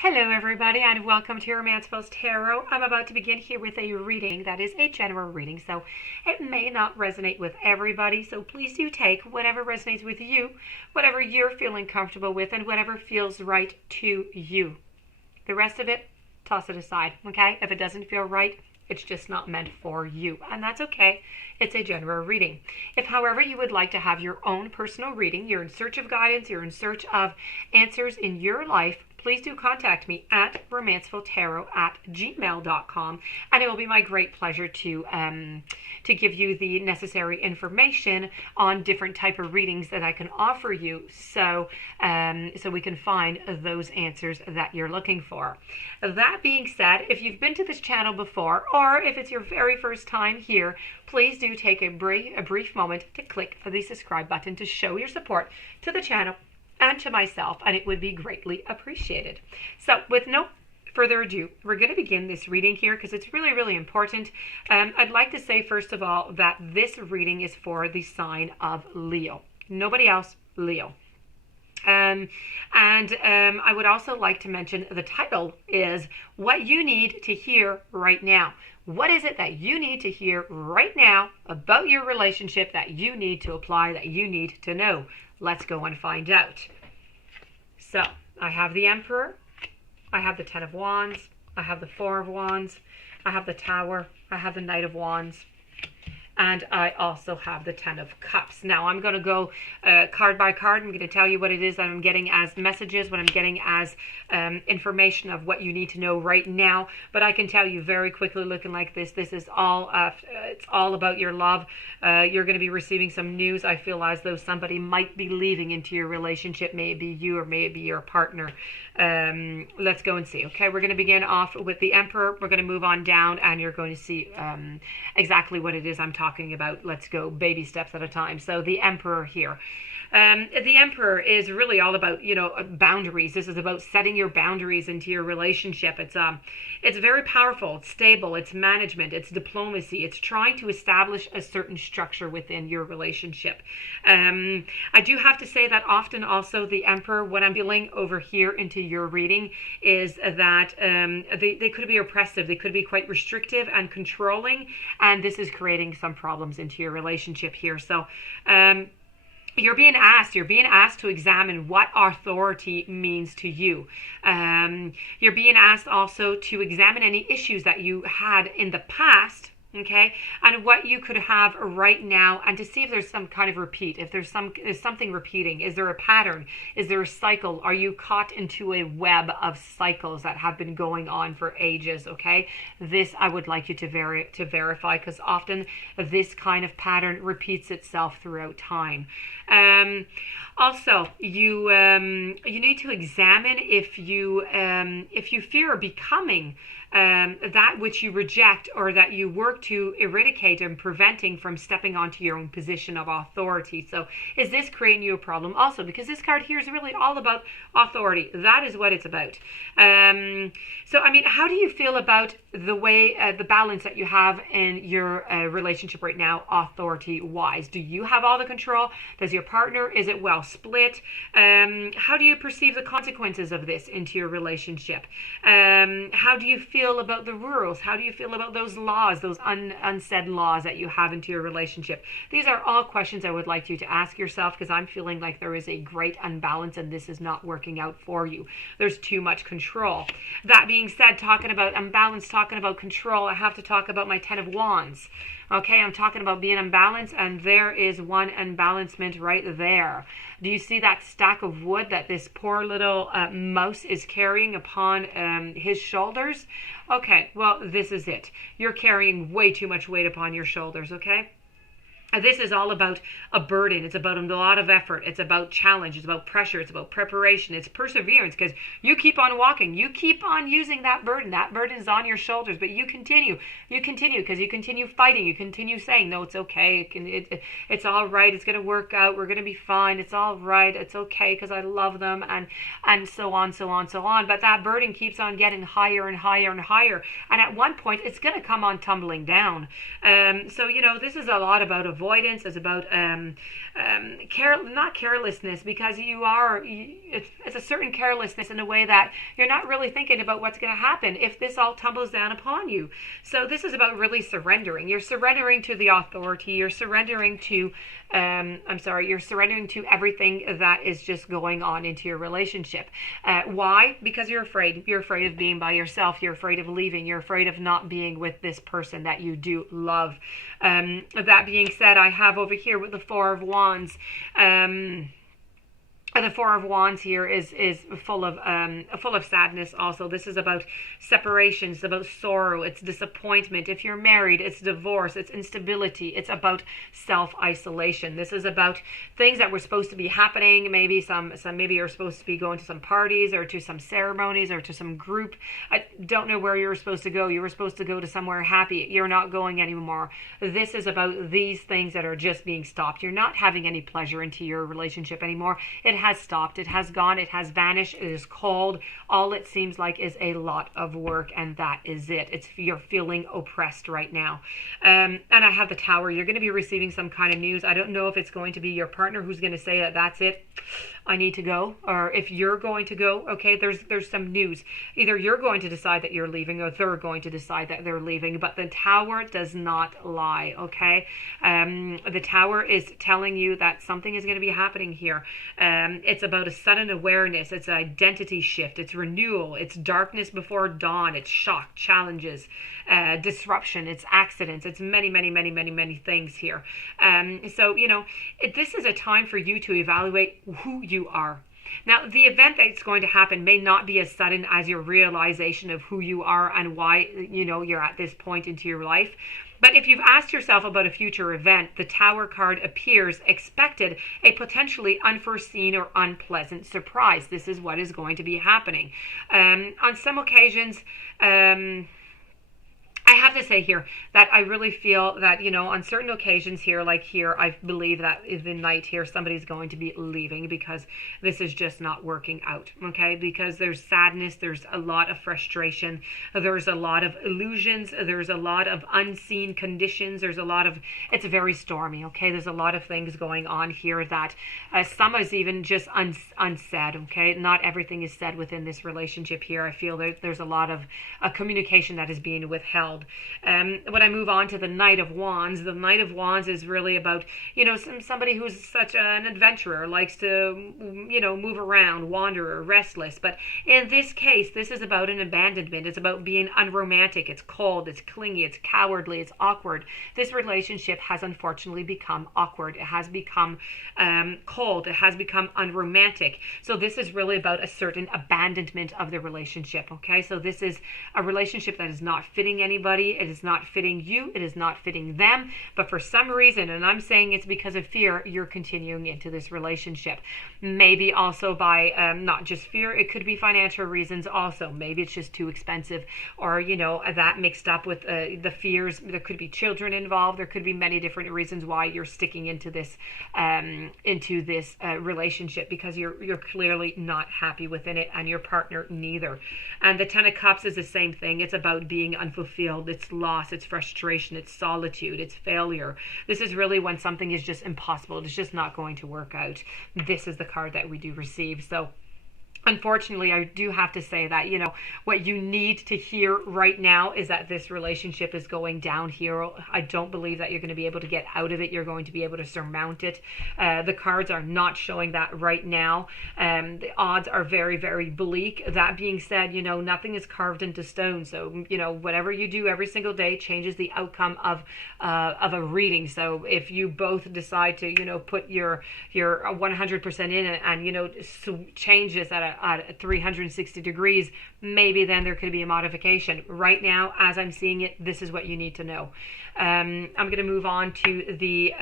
Hello everybody and welcome to Romancefull's Tarot. I'm about to begin here with a reading that is a general reading, so it may not resonate with everybody, so please do take whatever resonates with you, whatever you're feeling comfortable with, and whatever feels right to you. The rest of it, toss it aside, okay? If it doesn't feel right, it's just not meant for you, and that's okay. It's a general reading. If, however, you would like to have your own personal reading, you're in search of guidance, you're in search of answers in your life, please do contact me at romancefulltarot@gmail.com, and it will be my great pleasure to give you the necessary information on different type of readings that I can offer you, so we can find those answers that you're looking for. That being said, if you've been to this channel before, or if it's your very first time here, please do take a brief moment to click the subscribe button to show your support to the channel and to myself, and it would be greatly appreciated. So with no further ado, we're going to begin this reading here because it's really, really important. I'd like to say, first of all, that this reading is for the sign of Leo. Nobody else, Leo. I would also like to mention the title is What You Need to Hear Right Now. What is it that you need to hear right now about your relationship that you need to apply, that you need to know? Let's go and find out. So, I have the Emperor, I have the Ten of Wands, I have the Four of Wands, I have the Tower, I have the Knight of Wands, and I also have the Ten of Cups. Now, I'm going to go card by card. I'm going to tell you what it is that I'm getting as messages, what I'm getting as information of what you need to know right now. But I can tell you very quickly, looking like this is all, it's all about your love. You're going to be receiving some news. I feel as though somebody might be leaving into your relationship. May it be you or may it be your partner. Let's go and see. Okay, we're going to begin off with the Emperor. We're going to move on down and you're going to see exactly what it is I'm talking about. Let's go baby steps at a time. So the Emperor here. The Emperor is really all about, boundaries. This is about setting your boundaries into your relationship. It's very powerful. It's stable. It's management. It's diplomacy. It's trying to establish a certain structure within your relationship. I do have to say that often also the Emperor, what I'm feeling over here into your reading, is that they could be oppressive. They could be quite restrictive and controlling, and this is creating some problems into your relationship here. So, you're being asked to examine what authority means to you. You're being asked also to examine any issues that you had in the past, okay, and what you could have right now, and to see if there's some kind of repeat, if there's something repeating. Is there a pattern? Is there a cycle? Are you caught into a web of cycles that have been going on for ages? Okay, this I would like you to verify, because often this kind of pattern repeats itself throughout time. Also, you need to examine if you fear becoming that which you reject, or that you work to eradicate and preventing from stepping onto your own position of authority. So is this creating you a problem also? Because this card here is really all about authority. That is what it's about. So, I mean, how do you feel about the way, the balance that you have in your relationship right now, authority-wise? Do you have all the control? Does your partner? Is it well split? How do you perceive the consequences of this into your relationship? How do you feel about the rules? How do you feel about those laws, those unsaid laws that you have into your relationship? These are all questions I would like you to ask yourself, because I'm feeling like there is a great unbalance and this is not working out for you. There's too much control. That being said, talking about unbalance, talking about control, I have to talk about my Ten of Wands. Okay, I'm talking about being unbalanced, and there is one unbalancement right there. Do you see that stack of wood that this poor little mouse is carrying upon his shoulders? Okay, well, this is it. You're carrying way too much weight upon your shoulders, okay? This is all about a burden. It's about a lot of effort. It's about challenge. It's about pressure. It's about preparation. It's perseverance, because you keep on walking. You keep on using that burden. That burden is on your shoulders, but you continue. You continue because you continue fighting. You continue saying, no, it's okay. It's all right. It's going to work out. We're going to be fine. It's all right. It's okay because I love them, and so on, so on, so on. But that burden keeps on getting higher and higher and higher. And at one point, it's going to come on tumbling down. So, this is a lot about avoidance. It's about not carelessness, because it's a certain carelessness in a way that you're not really thinking about what's going to happen if this all tumbles down upon you. So this is about really surrendering. You're surrendering to the authority. You're surrendering to you're surrendering to everything that is just going on into your relationship. Why? Because you're afraid. You're afraid of being by yourself. You're afraid of leaving. You're afraid of not being with this person that you do love. That being said, I have over here with the Four of Wands. The Four of Wands here is full of sadness also. This is about separation. It's about sorrow. It's disappointment. If you're married, it's divorce. It's instability. It's about self-isolation. This is about things that were supposed to be happening. Maybe maybe you're supposed to be going to some parties or to some ceremonies or to some group. I don't know where you were supposed to go. You were supposed to go to somewhere happy. You're not going anymore. This is about these things that are just being stopped. You're not having any pleasure into your relationship anymore. It has stopped. It has gone. It has vanished. It is cold. All it seems like is a lot of work, and that is it. You're feeling oppressed right now. And I have the Tower. You're going to be receiving some kind of news. I don't know if it's going to be your partner who's going to say that that's it, I need to go, or if you're going to go. Okay, there's some news. Either you're going to decide that you're leaving, or they're going to decide that they're leaving. But the Tower does not lie. Okay, the Tower is telling you that something is going to be happening here. It's about a sudden awareness. It's an identity shift. It's renewal. It's darkness before dawn. It's shock, challenges, disruption. It's accidents. It's many things here. So, this is a time for you to evaluate who you are. Now, the event that's going to happen may not be as sudden as your realization of who you are and why, you're at this point into your life. But if you've asked yourself about a future event, the Tower card appears expected, a potentially unforeseen or unpleasant surprise. This is what is going to be happening. On some occasions, I have to say here that I really feel that, on certain occasions here, like here, I believe that in the night here, somebody's going to be leaving because this is just not working out, okay? Because there's sadness, there's a lot of frustration, there's a lot of illusions, there's a lot of unseen conditions, it's very stormy, okay? There's a lot of things going on here that some is even just unsaid, okay? Not everything is said within this relationship here. I feel there's a lot of communication that is being withheld. When I move on to the Knight of Wands, the Knight of Wands is really about, somebody who's such an adventurer, likes to, move around, wanderer, restless. But in this case, this is about an abandonment. It's about being unromantic. It's cold, it's clingy, it's cowardly, it's awkward. This relationship has unfortunately become awkward. It has become cold. It has become unromantic. So this is really about a certain abandonment of the relationship, okay? So this is a relationship that is not fitting anybody. It is not fitting you. It is not fitting them. But for some reason, and I'm saying it's because of fear, you're continuing into this relationship. Maybe also by not just fear. It could be financial reasons also. Maybe it's just too expensive, or, that mixed up with the fears. There could be children involved. There could be many different reasons why you're sticking into this relationship, because you're clearly not happy within it, and your partner neither. And the Ten of Cups is the same thing. It's about being unfulfilled. It's loss, it's frustration, it's solitude, it's failure. This is really when something is just impossible. It's just not going to work out. This is the card that we do receive. So unfortunately, I do have to say that, what you need to hear right now is that this relationship is going downhill. I don't believe that you're going to be able to get out of it. You're going to be able to surmount it. The cards are not showing that right now. The odds are very, very bleak. That being said, nothing is carved into stone. So, whatever you do every single day changes the outcome of a reading. So if you both decide to, put your 100% in and change this at 360 degrees, maybe then there could be a modification. Right now, as I'm seeing it, this is what you need to know. I'm going to move on to the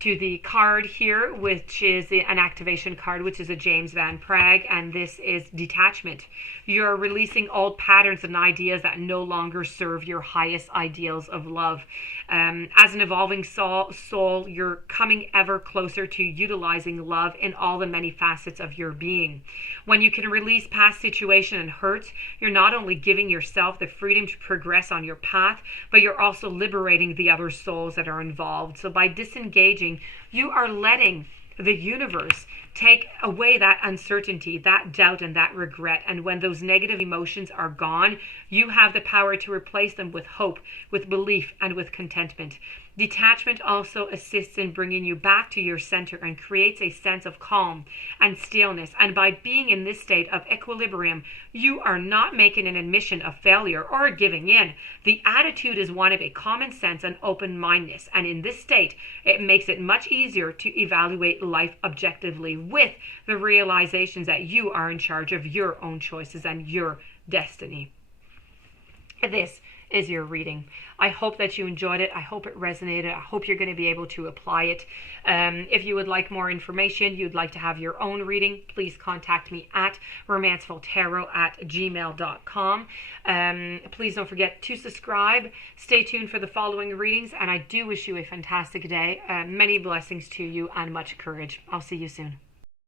to the card here, which is an activation card, which is a James Van Praagh, and this is detachment. You're releasing old patterns and ideas that no longer serve your highest ideals of love. As an evolving soul, you're coming ever closer to utilizing love in all the many facets of your being. When you can release past situation and hurt, you're not only giving yourself the freedom to progress on your path, but you're also liberating the other souls that are involved. So by disengaging, you are letting the universe take away that uncertainty, that doubt, and that regret. And when those negative emotions are gone, you have the power to replace them with hope, with belief, and with contentment. Detachment also assists in bringing you back to your center and creates a sense of calm and stillness. And by being in this state of equilibrium, you are not making an admission of failure or giving in. The attitude is one of a common sense and open-mindedness. And in this state, it makes it much easier to evaluate life objectively with the realizations that you are in charge of your own choices and your destiny. This is your reading. I hope that you enjoyed it. I hope it resonated. I hope you're going to be able to apply it. If you would like more information, you'd like to have your own reading, please contact me at romancefulltarot@gmail.com. Please don't forget to subscribe. Stay tuned for the following readings, and I do wish you a fantastic day. Many blessings to you and much courage. I'll see you soon.